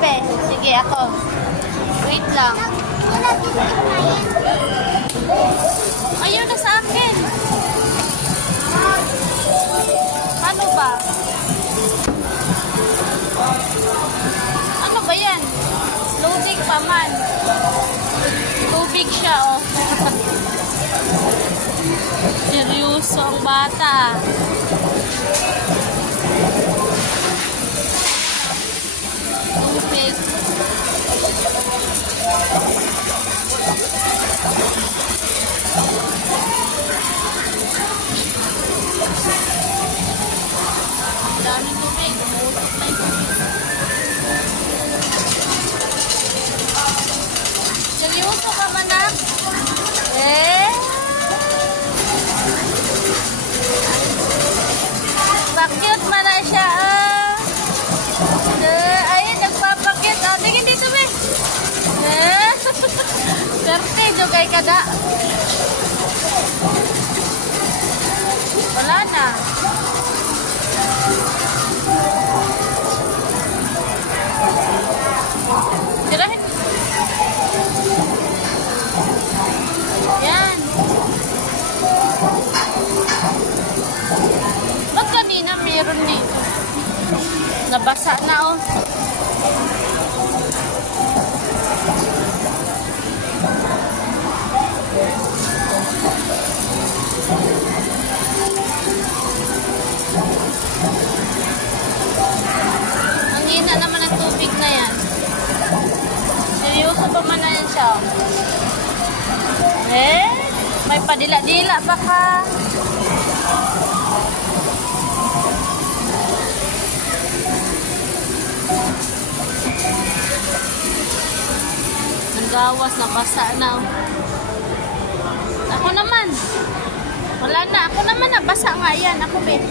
be? Sige, ako. Wait lang. Ayaw na sa akin. Ano ba? Ano ba yan? Loading pa man. Tubig siya, oh. Seryoso ang bata. Tubig. Daming tubig. Umuusok na yung tubig. Seryoso ka man, anak? Pakyut man na siya, ah. Ayun, nagpapakyut. Oh, tingin dito, be. Serte, jogay ka da. Wala na. Sirahin. Yan. Ba't kanina meron dito? Nabasa na, oh. Ang hina naman ang tubig na yan. Seryoso pa man na yan siya. May padila-dila pa ka. Nanggawas, nabasa na. Ako naman. Wala na. Ako naman, nabasa nga yan. Ako, be.